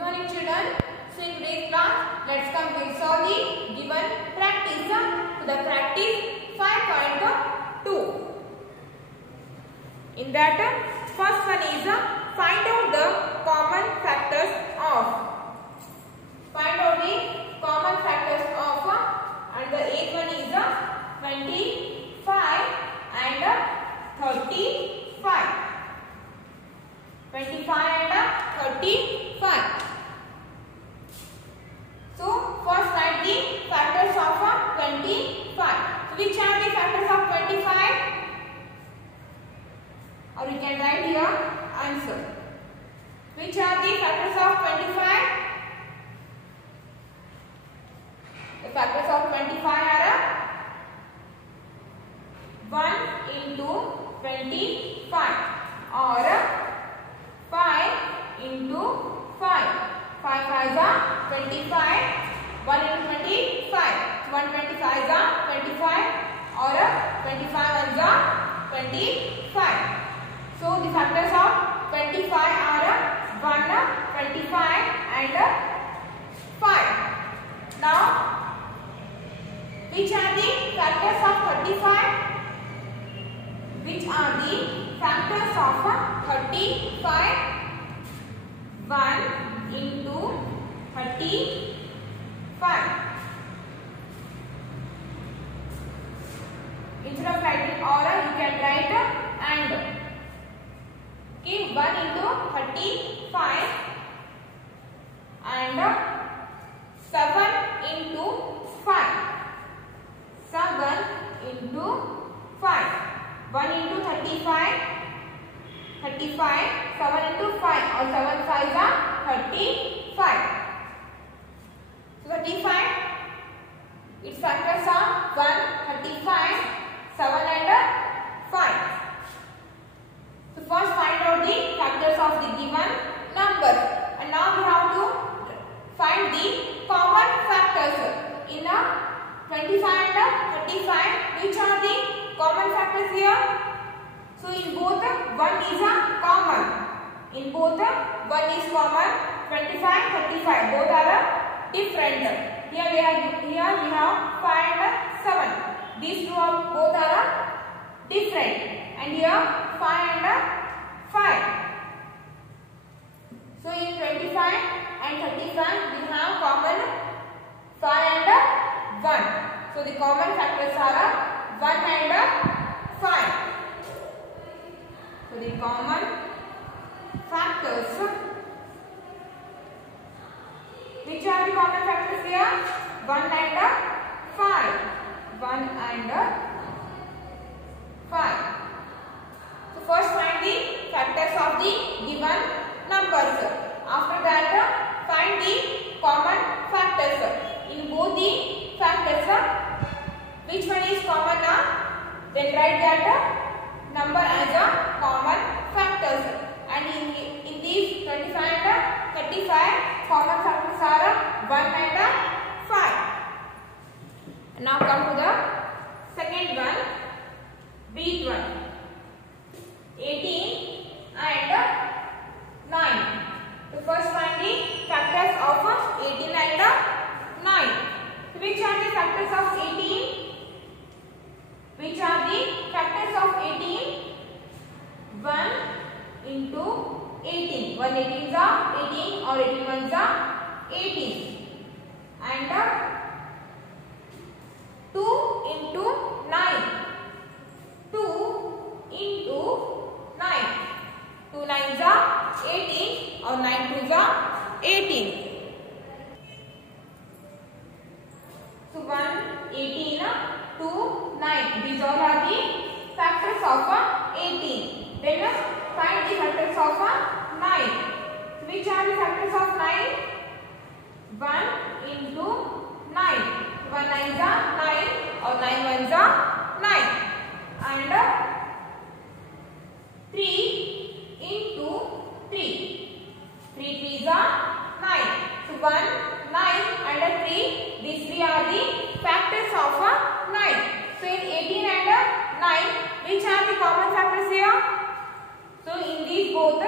morning children. So in today's class, let's complete solve the given practice. To the practice 5.2. In that, first one is find out the common factors of. Find out the common factors of, and the eighth one is 25 and 35. 25 and 35. So first write the factors of 25. So which are the factors of 25? Or you can write here answer. Which are the factors of 25? The factors of 25 are 1 into 25 or 5 into 5. 5 5s are 25. 1 into 25. 125 is 25 or 25 ones are 25. So the factors of 25 are 1, 25 and 5. Now, which are the factors of 35? Which are the factors of 35? 1 into 35. Instead of writing or, you can write and. Okay, 1 into 35 and 7 into 5. 7 into 5. 1 into 35. 35. 7 into 5 or 7 5s are 35. So 35, its factors are 1, 35, 7 and 5. So first find out the factors of the given number. And now we have to find the common factors in 25 and 35. Which are the common factors here? So in both, one is common. In both, one is common. 25, 35. Both are different. Here we have 5 and 7. These two are both are different. And here 5 and 5. So in 25 and 35 we have common 5 and 1. So the common factors are 1 and 5. So the common factors. Which are the common factors here? 1 and 5. 1 and 5. So first find the factors of the given numbers. After that, find the common factors. In both the factors, which one is common? Then write that number as a common factors. And in these 25 and 35, common factors are 1 and 5. Now come to the second one, B one. 18 and 9. So first find the factors of 18 and 9. So which are the factors of 18? Which are the factors of 18? 1 into 18. 1 18s are 18 or 18 ones are 18. And 2 into 9. 2 into 9. 2 9s are 18 or 9 2s are 18. So 1, 18, 2, 9. These all are the factors of 18. Then find the factors of 9. So which are the factors of 9? 1 into 9. 1 9s are 9 or 9 1s are 9. And 3 into 3. 3 3s are 9. So 1, 9 and 3. These three are the factors of 9. So in 18 and 9, which are the common factors here? So in these both 1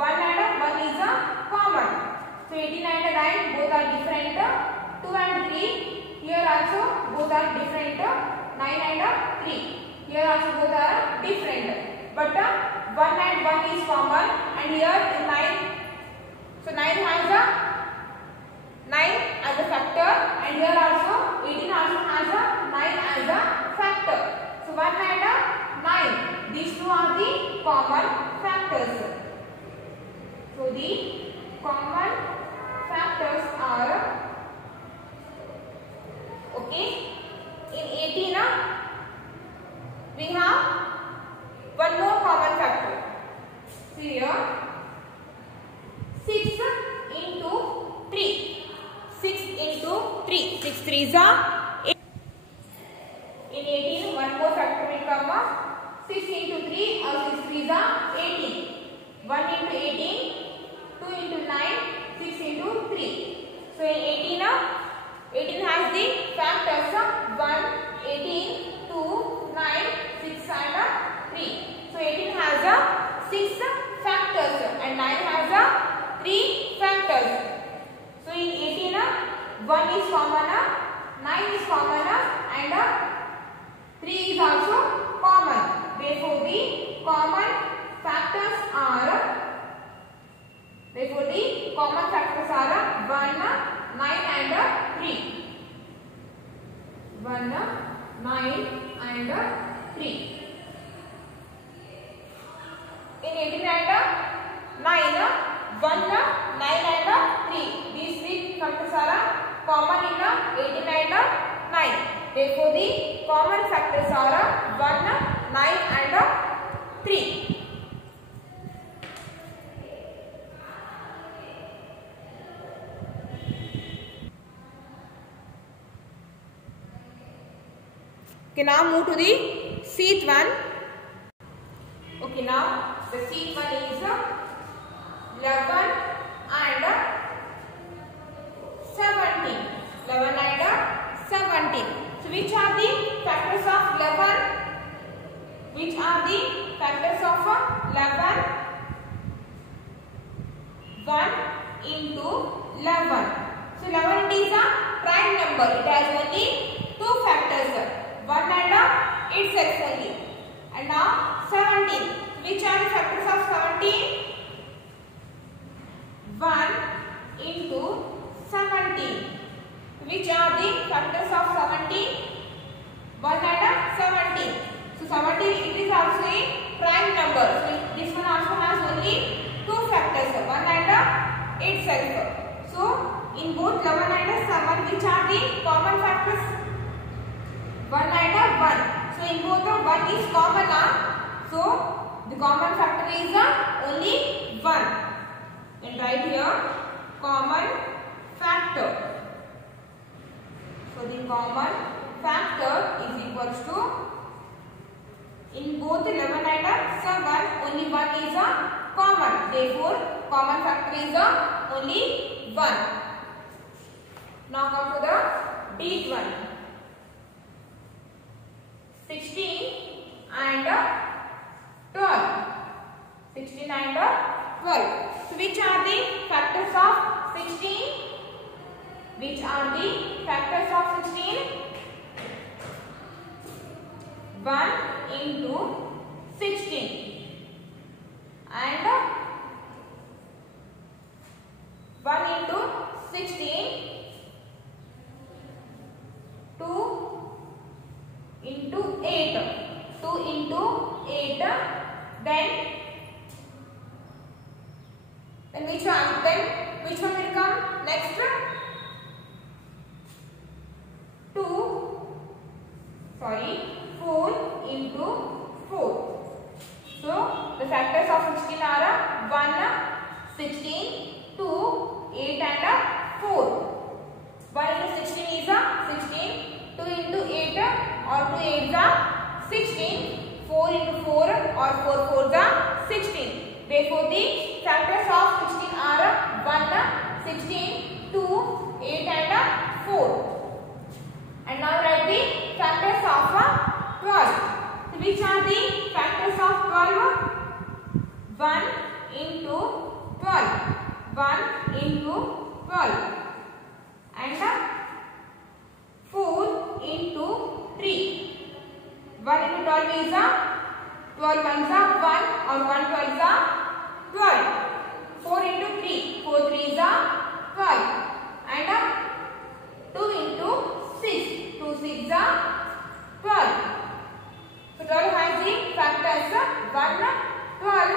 and 1 is a common. So 18 and 3. Here also both are different. But 1 and 1 is common, and here in 9. So 9 has a 9 as a factor, and here also 18 also has a 9 as a factor. So 1 and 9, these two are the common factors. So the common factors are, okay, in 18 we have one more common factor. See here, 6 into 3. 6 into 3. 6 3s are 8. In 18, one more factor will come up. 6 into 3 or 6 3s are 18. 1 into 18, 2 into 9, 6 into 3. So in 18 has the factors 1, 18, 2, 9, 6 and 3. So 18 has 6 factors and 9 has 3 factors. So in 18, 1 is common, 9 is common, and 3 is also common. Therefore, the common factors are 1, 9 and 3. 1, 9 and 3. In 18 and 9, 1, 9 and 3. These three factors are common in 18 and 9. Therefore, the common factors are 1, 9 and 3. Okay, now move to the seat one. Okay, now the seat one is 11 and 17. 11 and 17. So which are the factors of 11? Which are the factors of 11? 1 into 11. So 11 is a prime number. It has only 2 factors. 1 and itself only. And now 17. Which are the factors of 17? 1 into 17. Which are the factors of 17? 1 and 17. So 17, it is also a prime number. So this one also has only 2 factors, 1 and itself. So in both 11 and 7, which are the common factors? 1 and 1. So in both of 1 is common. So the common factor is only 1. And write here common factor. So the common factor is equals to, in both 11 and 7, only 1 is common. Therefore, common factor is only 1. Now come to the big one. 16 and 12. 16 and 12. So which are the factors of 16? Which are the factors of 16? 1 into 16. And 1 into 16. 2 into 8. 2 into 8. Then which one? Then which one will come next? 4 into 4. So the factors of 16 are 1, 16, 2, 8 and 4. 1 into 16 is 16. 2 into 8 or 2 8s are 16. 4 into 4 or 4 4s are 16. Therefore, the factors of 16 are 1, 16, 2, 8 and 4. And now write the factors of 12. So which are the factors of 12? 1 into 12. 1 into 12. And 4 into 3. is a 12 ones are 1 or 1 12s are 12. 4 into 3, 4 3s are 12, and 2 into 6, 2 6s are 12. So 12 has the factors 1, 12,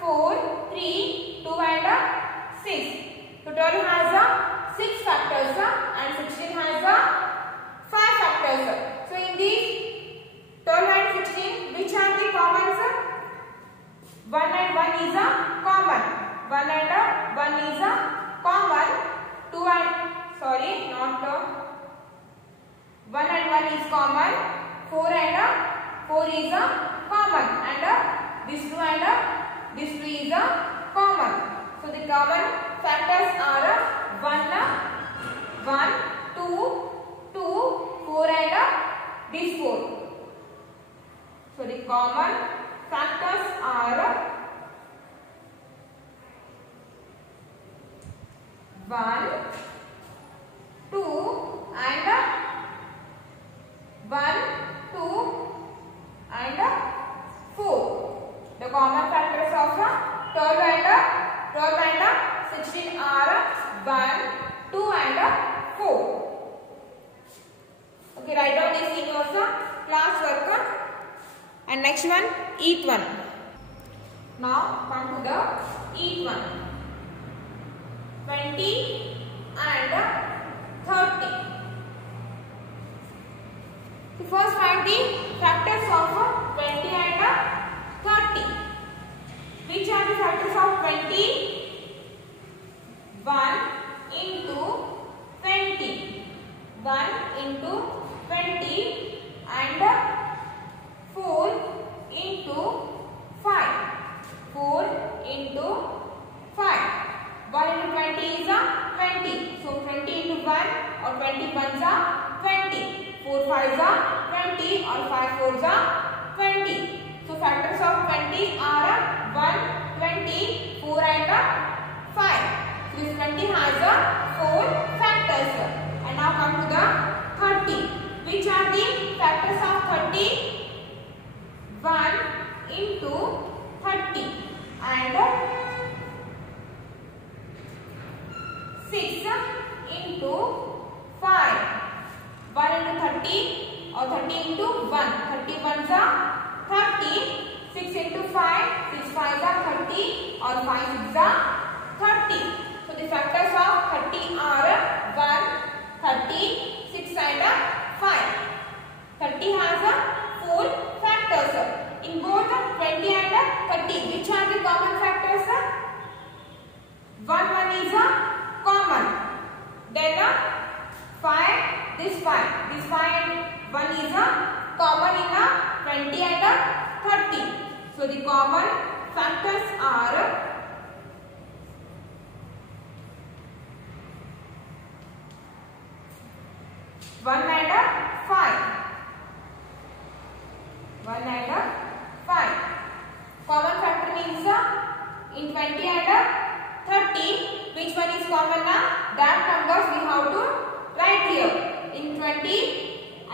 4, 3, 2 and 6. So 12 has 6 factors and 16 has 5 factors. So in these 12 and 16, which are the commons? 1 and 1 is a common. 1 and 1 is a common. 2 and 1 and 1 is common. 4 and 4 is a common, and this 2 and this 3 is a common. So the common factors are 1, 2, 2, 4 and this 4. So the common factors are 1, 2 and 1, 2 and 4. The common factors of 12 and 16 are 1, 2 and 4. Okay, write down this in your class work. And next one, eighth one. Now come to the eighth one. 20 and 30. So first find the factors of 20 and 30. Which are the factors of 20? 1 into 20. 1 into 20 and 4 into 5. 4 into 5. 1 into 20 is 20. So 20 into 1 or 20 ones are 20. 4 5s are 20 or 5 4s are 20. So factors of 20 are 1, 20, 4 and 5. So this 20 has 4 factors. And now come to the 30. Which are the factors of 30? 1 into 30 and 6 into 5. 1 into 30 or 30 into 1. 30 ones are 30. 6 into 5. 6 5s are 30 or 5 6s are 30. So the factors of 30 are 1, 30, 6 and 5. 30 has 4 factors. In both 20 and 30, which are the common factors? 1 is common. Then 5, this 5 and 1 is common in 20 and 30. So the common factors are 1 and 5. 1 and 5. Common factor means in 20 and 30, which one is common? That numbers we have to write here. In 20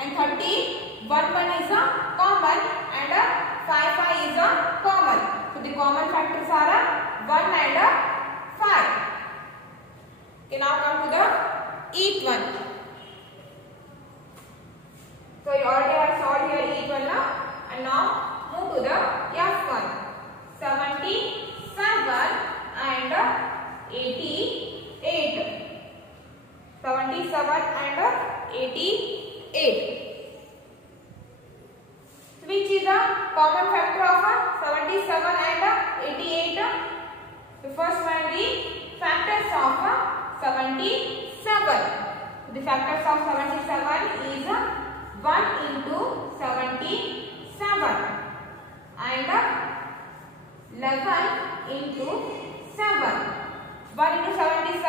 and 30, 1 is common and 5 is common. So the common factors are 1 and 5. Okay, now come to the eighth one. So you already have solved here eighth one now. And now move to the F1. 77 and 88. 77 and 88. Which is the common factor of 77 and 88? The first one, the factors of 77. The factors of 77 is 1 into 77 and 11 into 7. 1 into 77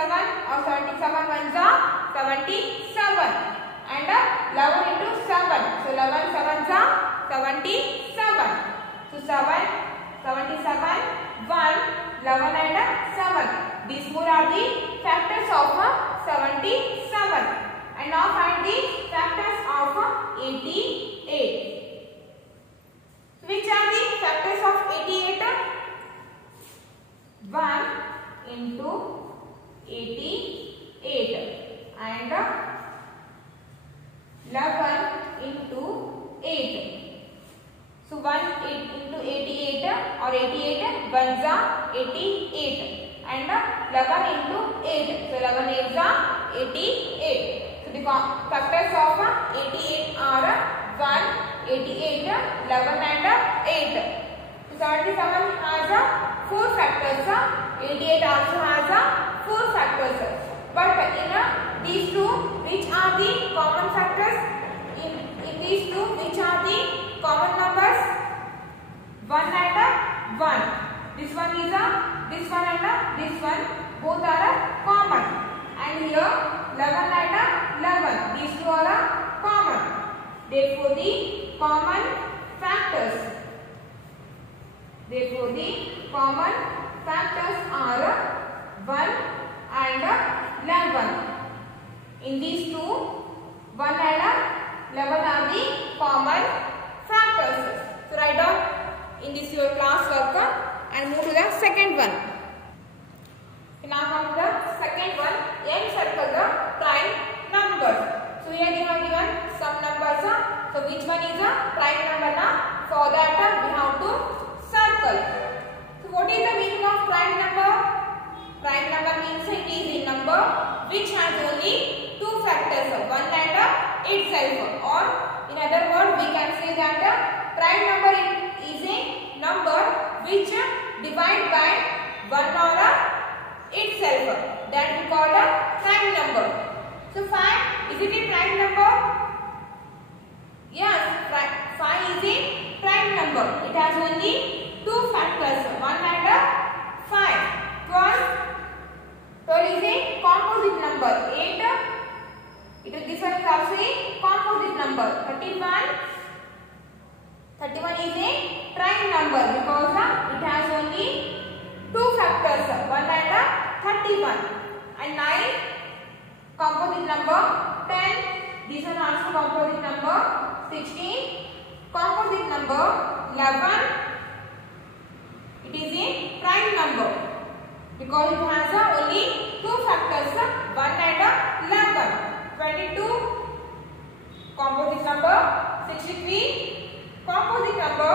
or 77 ones are 77 and 11 into 7. So 11 sevens are 77. So 7, 77, 1, 11 and 7. These four are the factors of 77. And now find the factors of 88. into 88 and 11 into 8. So 1 into 88 or 88 ones are 88 and 11 into 8. So 11 is 88. So the factors of 88 are 1, 88, 11 and 8. So 77 has 4 factors. 88 also has 4 factors. But in these two, which are the common factors? In these two, which are the common numbers? 1 and 1. This one is this one and this one. Both are common. And here 11 and 11. These two are common. Therefore, the common factors. Therefore, the common factors are 1 and 11. In these two, 1 and 11 are the common factors. So write down in this your class work and move to the second one. Now come to the second one. N circle the prime numbers. So here they have given some numbers. So which one is a prime number now? For that we have to circle. So what is the meaning of prime number? Prime number means it is a number which has only 2 factors, 1 and itself. Or in other words, we can say that prime number is a number which divided by 1 or itself. That we call a prime number. So 5, is it a prime number? Yes, 5 is a prime number. It has only 2 factors, 1 and 5. 12 is a composite number. 8, this one is also a composite number. 31 is a prime number because it has only 2 factors, 1 and 31. And 9, composite number. 10, this one also composite number. 16, composite number. 11, it is a prime number because it has only 2 factors, 1 and 11. 22, composite number. 63, composite number.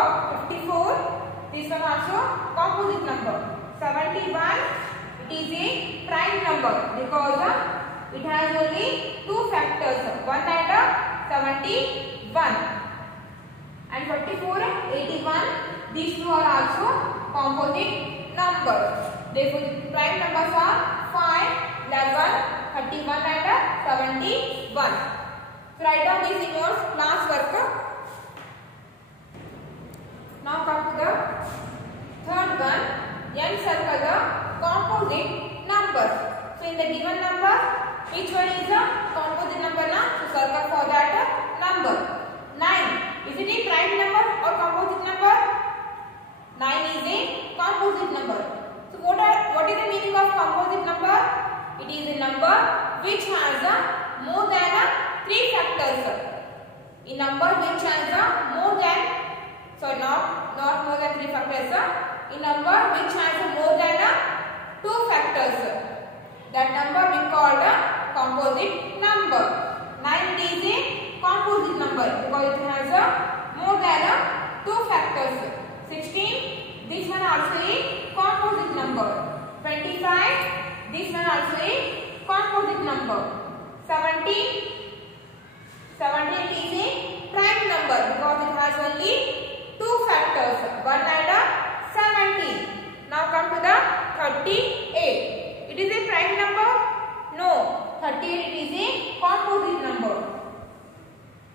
54, this one also composite number. 71, it is a prime number because it has only 2 factors, 1 and 71. And 44, 81, these two are also composite numbers. Therefore, the prime numbers are 5, 11, 31 and 71. So write down this in your class work. Now come to the third one. N circle the composite numbers. So in the given number, which one is a composite number now? So circle for that number. 9. Is it a prime number or composite number? 9 is a composite number. So what is the meaning of composite number? It is a number which has more than 3 factors. A number which has more than, sorry, not more than 3 factors. A number which has more than 2 factors. That number we call a composite number. 9 is a composite number because it has more than 2 factors. 16, this one also a composite number. 25, this one also a composite number. 17 is a prime number because it has only 2 factors, 1 and 17. Now come to the 38. It is a prime number? No. 38 it is a composite number.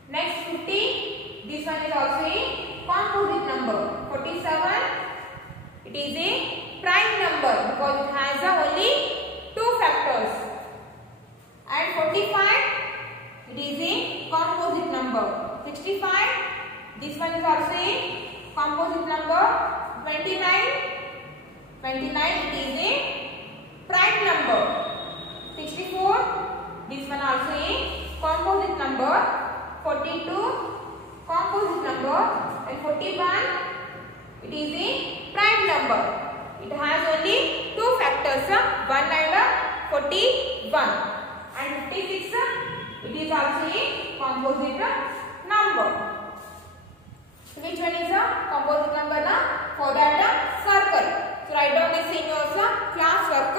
Next 50. This one is also a composite number. 47. It is a prime number because it has only 2 factors. And 45. It is a composite number. 65. This one is also a composite number. 29. It is a prime number. 64. This one also a composite number. 42. Composite number. And 41. It is a prime number. It has only 2 factors. 41. And 56, it is also a composite number. So which one is a composite number now? For that circle. So write down this in your class work.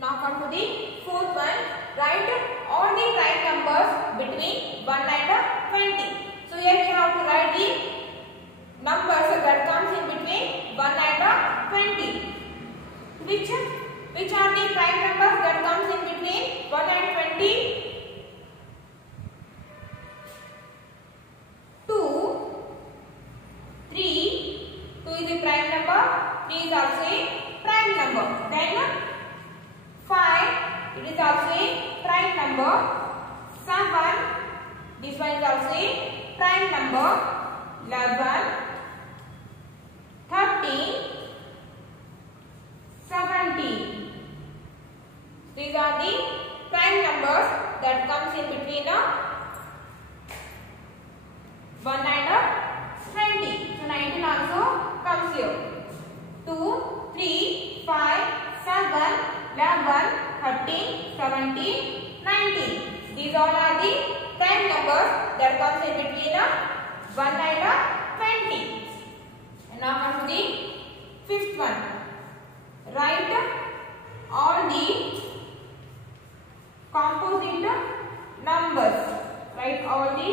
Now come to the fourth one. Write all the prime numbers between 1 and 20. So here we have to write the numbers that comes in between 1 and 20. Which are the prime numbers that comes in between 1 and 20? 2, 3. 2 is a prime number. 3 is also a prime number. Then 5. It is also a prime number. 7. This one is also a prime number. 11, 13, 17. These are the prime numbers that comes in between 1 and 20. So 19 also comes here. 2, 3, 5, 7, 11, 13, 17, 19. These all are the prime numbers that comes in between 1 and 20. And now come to the fifth one. Write all the composite numbers. Write all the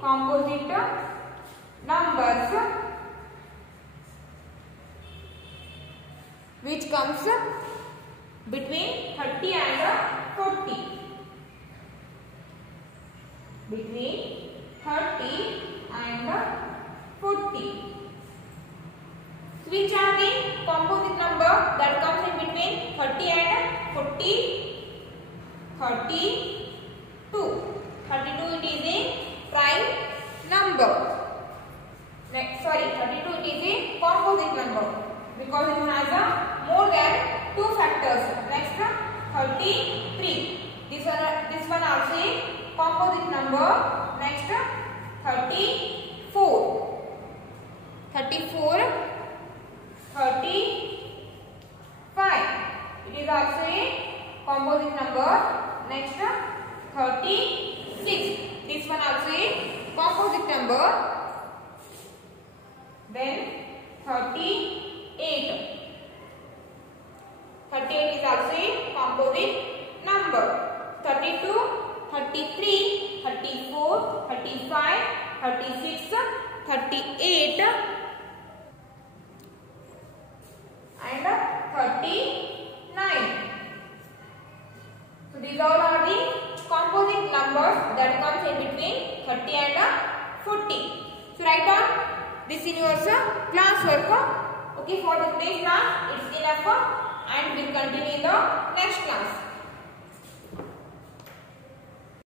composite numbers which comes between 30 and 40. Between 30 and 40. Which are the composite number that comes in between 30 and 40? 32. 32 it is a prime number. Next, 32 it is a composite number because it has more than 2 factors. Next, 33. This one also a composite number. Next, 34. 34, 35. It is also a composite number. Next, 36. This one also a composite number. Then 38. 38 is also a composite number. 32, 33, 34, 35, 36, 38 and 39. So these all are the composite numbers that comes in between 30 and 40. So write down this in your class work. Okay, for today's class it's enough and we'll continue in the next class.